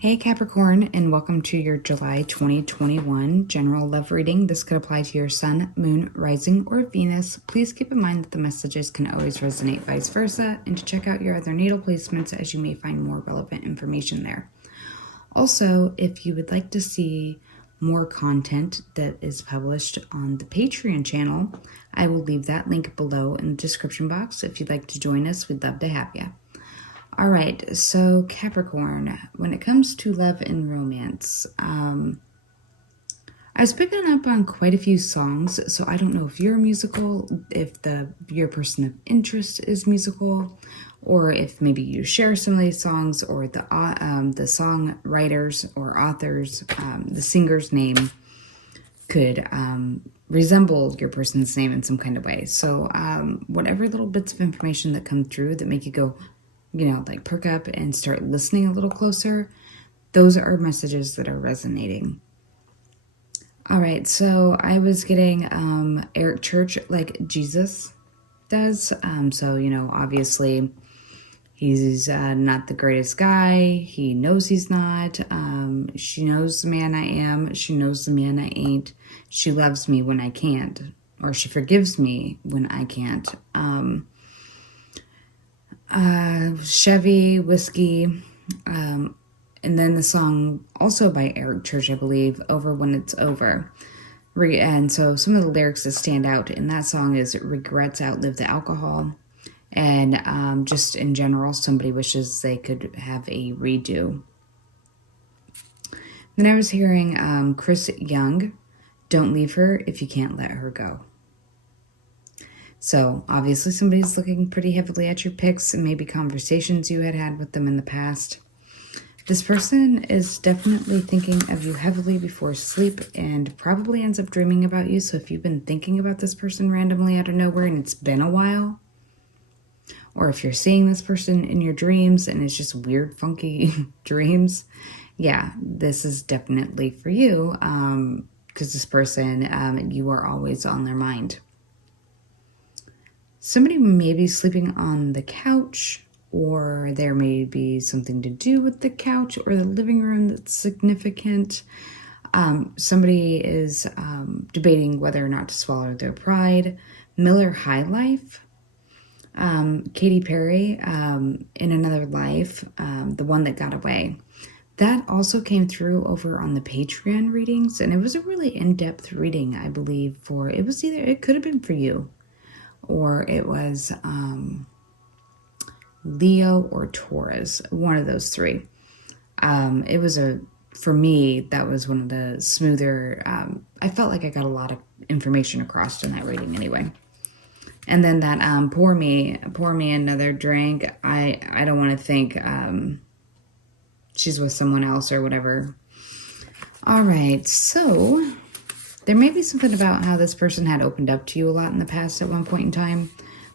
Hey Capricorn, and welcome to your July 2021 general love reading. This could apply to your sun, moon, rising, or Venus. Please keep in mind that the messages can always resonate vice versa, and to check out your other natal placements as you may find more relevant information there. Also, if you would like to see more content that is published on the Patreon channel, I will leave that link below in the description box. If you'd like to join us, we'd love to have you. All right, so Capricorn, when it comes to love and romance, I was picking up on quite a few songs, so I don't know if you're musical, if your person of interest is musical, or if maybe you share some of these songs, or the songwriters or authors, the singer's name could resemble your person's name in some kind of way. So whatever little bits of information that come through that make you go, like perk up and start listening a little closer, those are messages that are resonating. All right, so I was getting Eric Church, like Jesus does. So, obviously he's not the greatest guy. He knows he's not. She knows the man I am. She knows the man I ain't. She loves me when I can't, or she forgives me when I can't. Chevy, Whiskey, and then the song also by Eric Church, I believe, Over When It's Over. And so some of the lyrics that stand out in that song is regrets outlive the alcohol. And just in general, somebody wishes they could have a redo. Then I was hearing Chris Young, Don't Leave Her If You Can't Let Her Go. So obviously somebody's looking pretty heavily at your pics and maybe conversations you had with them in the past. This person is definitely thinking of you heavily before sleep and probably ends up dreaming about you. So if you've been thinking about this person randomly out of nowhere and it's been a while, or if you're seeing this person in your dreams and it's just weird, funky dreams, yeah, this is definitely for you, because this person, you are always on their mind. Somebody may be sleeping on the couch, or there may be something to do with the couch or the living room that's significant. Somebody is debating whether or not to swallow their pride. Miller High Life. Katy Perry, In Another Life, The One That Got Away. That also came through over on the Patreon readings, and it was a really in-depth reading, I believe, it could have been for you, or it was Leo or Taurus, one of those three. For me, that was one of the smoother, I felt like I got a lot of information across in that reading anyway. And then that pour me another drink. I don't want to think she's with someone else or whatever. All right, so there may be something about how this person had opened up to you a lot in the past at one point in time.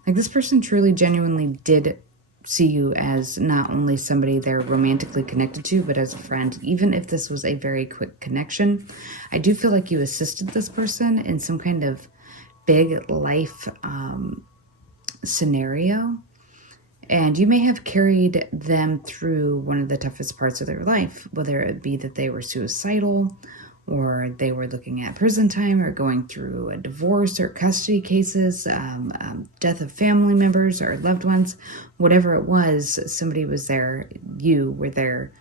Like this person truly, genuinely did see you as not only somebody they're romantically connected to, but as a friend. Even if this was a very quick connection, I do feel like you assisted this person in some kind of big life scenario, and you may have carried them through one of the toughest parts of their life, whether it be that they were suicidal, or they were looking at prison time, or going through a divorce or custody cases, death of family members or loved ones. Whatever it was, somebody was there, you were there,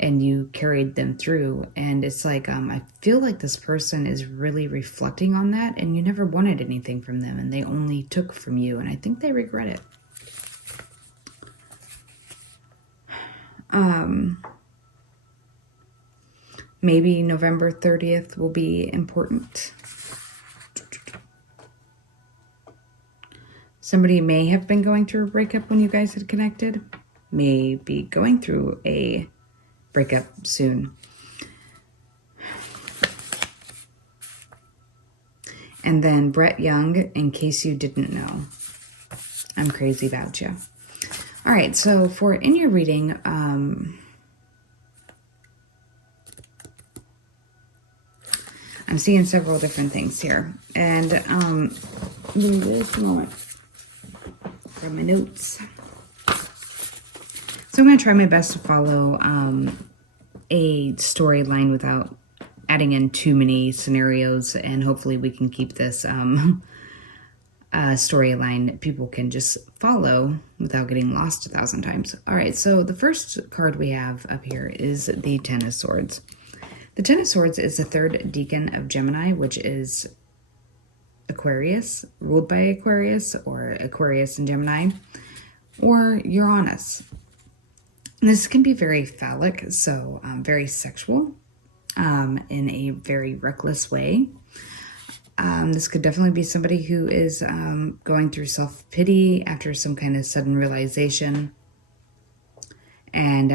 and you carried them through. And it's like, I feel like this person is really reflecting on that, and you never wanted anything from them, and they only took from you, and I think they regret it. Maybe November 30th will be important. Somebody may have been going through a breakup when you guys had connected, may be going through a breakup soon. And then Brett Young, In Case You Didn't Know, I'm crazy about you. All right, so for in your reading, I'm seeing several different things here. And give me just a moment. Grab my notes. So I'm going to try my best to follow a storyline without adding in too many scenarios, and hopefully we can keep this storyline people can just follow without getting lost 1,000 times. All right, so the first card we have up here is the Ten of Swords. The Ten of Swords is the third decan of Gemini, which is Aquarius, ruled by Aquarius, or Aquarius and Gemini, or Uranus. And this can be very phallic, so very sexual, in a very reckless way. This could definitely be somebody who is going through self-pity after some kind of sudden realization. And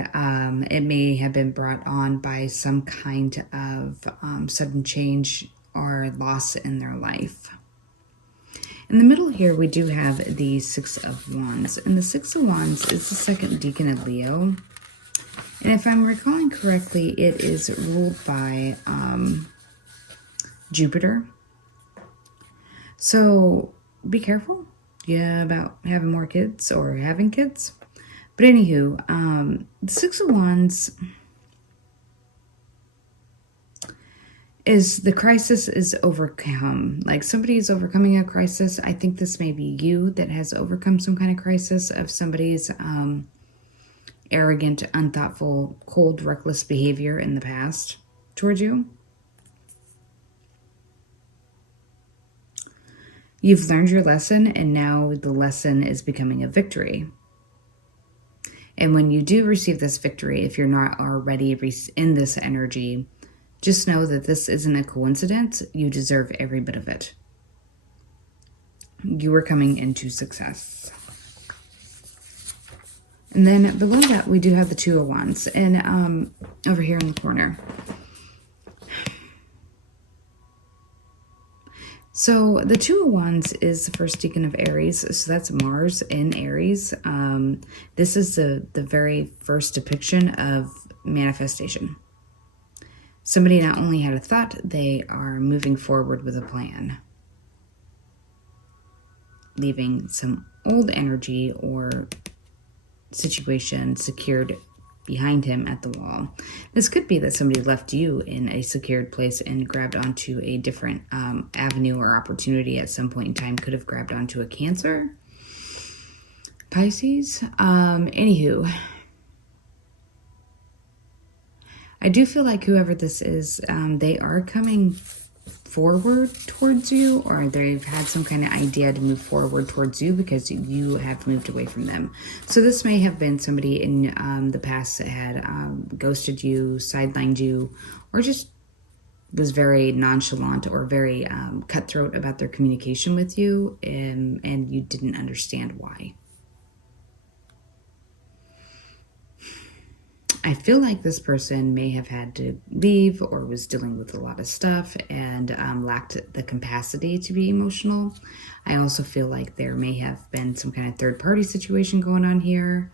it may have been brought on by some kind of sudden change or loss in their life. In the middle here, we do have the Six of Wands. And the Six of Wands is the second decan of Leo. And if I'm recalling correctly, it is ruled by Jupiter. So be careful, about having more kids or having kids. But anywho, the Six of Wands is the crisis is overcome. Like somebody is overcoming a crisis. I think this may be you that has overcome some kind of crisis of somebody's arrogant, unthoughtful, cold, reckless behavior in the past towards you. You've learned your lesson, and now the lesson is becoming a victory. And when you do receive this victory, if you're not already in this energy, just know that this isn't a coincidence. You deserve every bit of it. You are coming into success. And then below that, we do have the Two of Wands, and over here in the corner. So the Two of Wands is the first decan of Aries, so that's Mars in Aries. This is the very first depiction of manifestation. Somebody not only had a thought, they are moving forward with a plan, leaving some old energy or situation secured behind him at the wall. This could be that somebody left you in a secured place and grabbed onto a different avenue or opportunity at some point in time. Could have grabbed onto a Cancer, Pisces. Anywho, I do feel like whoever this is, they are coming forward towards you, or they've had some kind of idea to move forward towards you because you have moved away from them. So this may have been somebody in the past that had ghosted you, sidelined you, or just was very nonchalant or very cutthroat about their communication with you, and you didn't understand why. I feel like this person may have had to leave or was dealing with a lot of stuff and lacked the capacity to be emotional. I also feel like there may have been some kind of third-party situation going on here.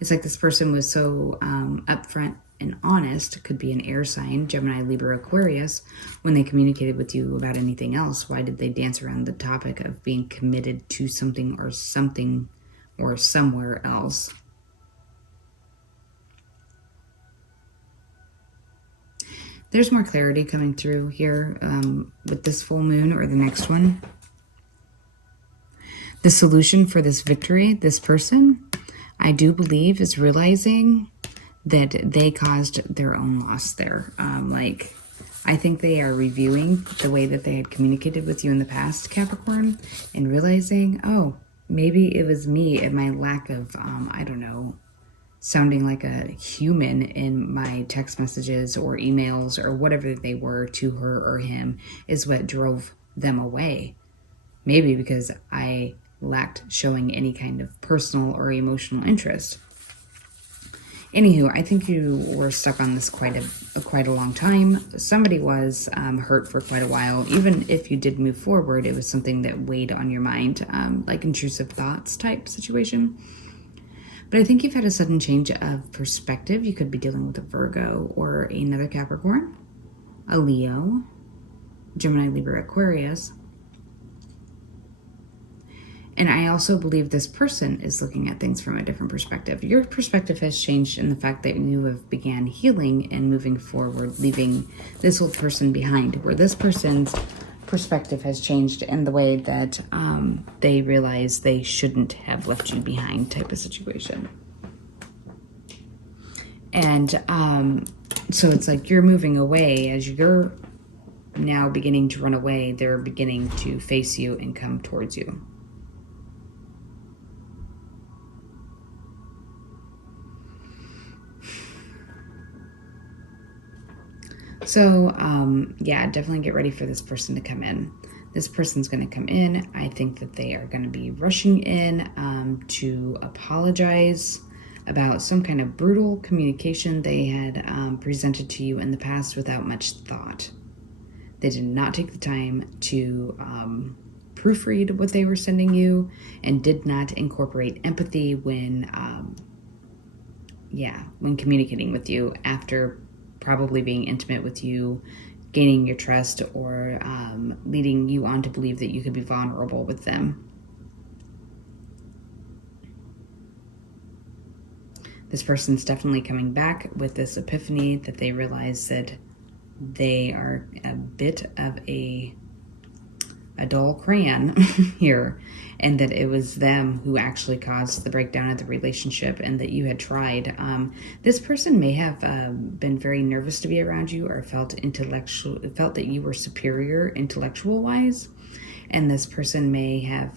It's like this person was so upfront and honest, could be an air sign, Gemini, Libra, Aquarius, when they communicated with you about anything else. Why did they dance around the topic of being committed to something or somewhere else? There's more clarity coming through here with this full moon or the next one. The solution for this victory, this person, I do believe is realizing that they caused their own loss there. I think they are reviewing the way that they had communicated with you in the past, Capricorn, and realizing, oh, maybe it was me and my lack of, I don't know, sounding like a human in my text messages or emails or whatever they were to her or him is what drove them away. Maybe because I lacked showing any kind of personal or emotional interest. Anywho, I think you were stuck on this quite a long time. Somebody was hurt for quite a while. Even if you did move forward, it was something that weighed on your mind, like intrusive thoughts type situation. But I think you've had a sudden change of perspective. You could be dealing with a Virgo or another Capricorn, a Leo, Gemini, Libra, Aquarius. And I also believe this person is looking at things from a different perspective. Your perspective has changed in the fact that you have began healing and moving forward, leaving this old person behind, where this person's perspective has changed in the way that they realize they shouldn't have left you behind type of situation. And so it's like you're moving away. As you're now beginning to run away, they're beginning to face you and come towards you. So, yeah, definitely get ready for this person to come in. This person's going to come in. I think that they are going to be rushing in to apologize about some kind of brutal communication they had presented to you in the past without much thought. They did not take the time to proofread what they were sending you and did not incorporate empathy when communicating with you after probably being intimate with you, gaining your trust, or leading you on to believe that you could be vulnerable with them. This person's definitely coming back with this epiphany that they realize that they are a bit of a dull crayon here, and that it was them who actually caused the breakdown of the relationship, and that you had tried. This person may have been very nervous to be around you, or felt that you were superior intellectual wise, and this person may have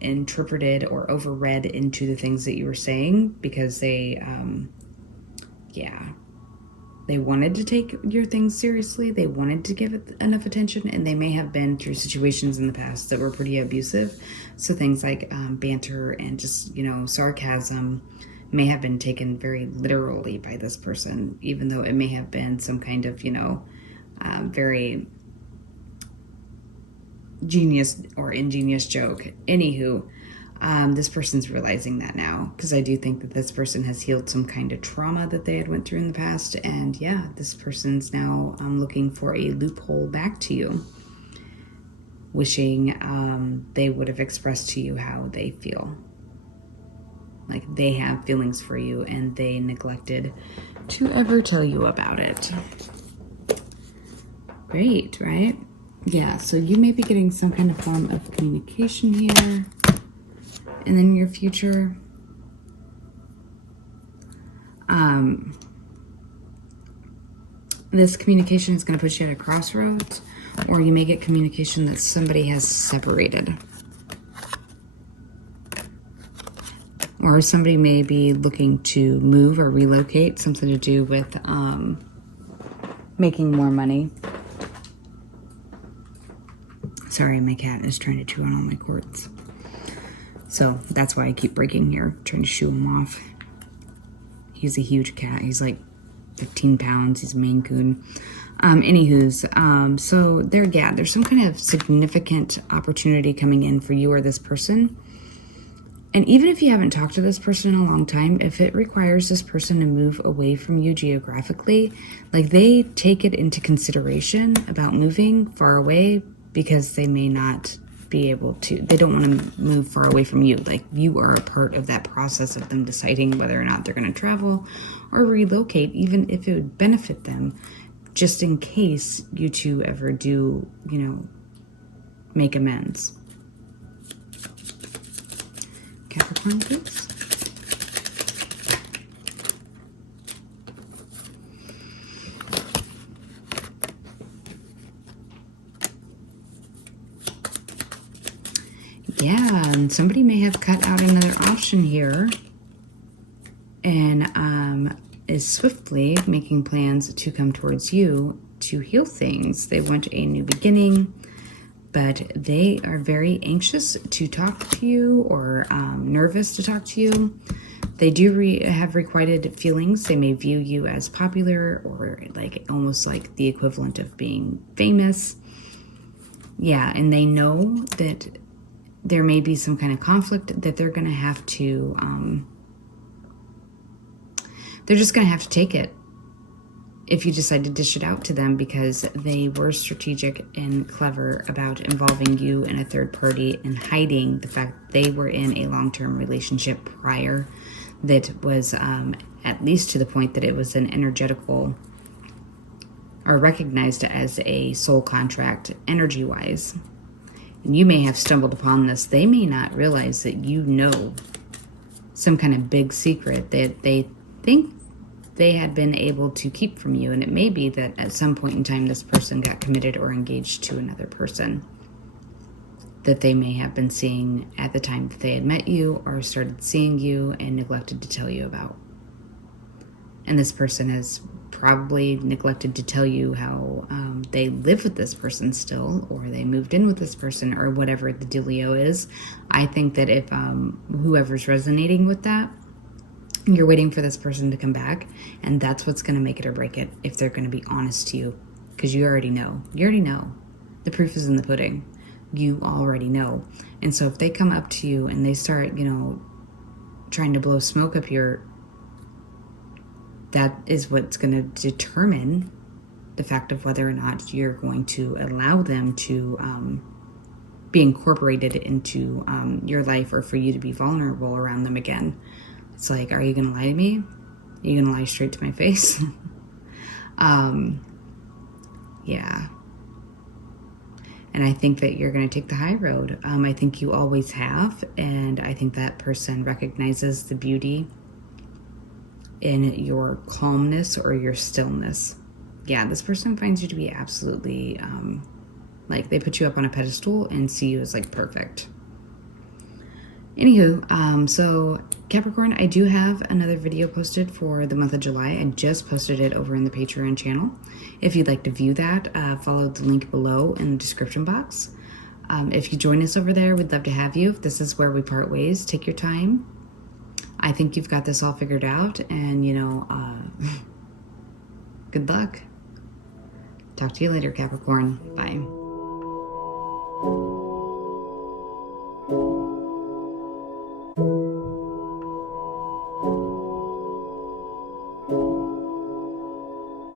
interpreted or overread into the things that you were saying, because they wanted to take your things seriously. They wanted to give it enough attention, and they may have been through situations in the past that were pretty abusive. So things like banter and just, sarcasm may have been taken very literally by this person, even though it may have been some kind of, very genius or ingenious joke. Anywho, this person's realizing that now, because I do think that this person has healed some kind of trauma that they had went through in the past, and yeah, this person's now looking for a loophole back to you, wishing they would have expressed to you how they feel. Like they have feelings for you and they neglected to ever tell you about it. Great, right? Yeah, so you may be getting some kind of form of communication here. And then your future, this communication is going to put you at a crossroads, or you may get communication that somebody has separated. Or somebody may be looking to move or relocate, something to do with making more money. Sorry, my cat is trying to chew on all my cords. So that's why I keep breaking here, trying to shoo him off. He's a huge cat. He's like 15 pounds. He's a Maine Coon. So there's some kind of significant opportunity coming in for you or this person. And even if you haven't talked to this person in a long time, if it requires this person to move away from you geographically, like they take it into consideration about moving far away, because they may not be able to, they don't want to move far away from you. Like you are a part of that process of them deciding whether or not they're going to travel or relocate, even if it would benefit them, just in case you two ever do, make amends. Capricorn, please. Yeah, and somebody may have cut out another option here and is swiftly making plans to come towards you to heal things. They want a new beginning, but they are very anxious to talk to you, or nervous to talk to you. They do have requited feelings. They may view you as popular, or like almost like the equivalent of being famous. Yeah, and they know that there may be some kind of conflict that they're going to have to, they're just going to have to take it. if you decide to dish it out to them because they were strategic and clever about involving you and a third party and hiding the fact they were in a long-term relationship prior that was at least to the point that it was an energetical or recognized as a soul contract energy-wise. And you may have stumbled upon this. They may not realize that you know some kind of big secret that they think they had been able to keep from you. And it may be that at some point in time, this person got committed or engaged to another person that they may have been seeing at the time that they had met you or started seeing you and neglected to tell you about. And this person has probably neglected to tell you how they live with this person still, or they moved in with this person, or whatever the dealio is. I think that if whoever's resonating with that, you're waiting for this person to come back, and that's what's going to make it or break it if they're going to be honest to you, because you already know. You already know. The proof is in the pudding. You already know. And so if they come up to you and they start, trying to blow smoke up that is what's going to determine the fact of whether or not you're going to allow them to be incorporated into your life, or for you to be vulnerable around them again. It's like, are you going to lie to me? Are you going to lie straight to my face? Yeah. And I think that you're going to take the high road. I think you always have. And I think that person recognizes the beauty in your calmness or your stillness. Yeah, this person finds you to be absolutely, like, they put you up on a pedestal and see you as, like, perfect. Anywho, so Capricorn, I do have another video posted for the month of July. I just posted it over in the Patreon channel. If you'd like to view that, follow the link below in the description box. If you join us over there, we'd love to have you. If this is where we part ways, take your time. I think you've got this all figured out, and, good luck. Talk to you later, Capricorn. Bye.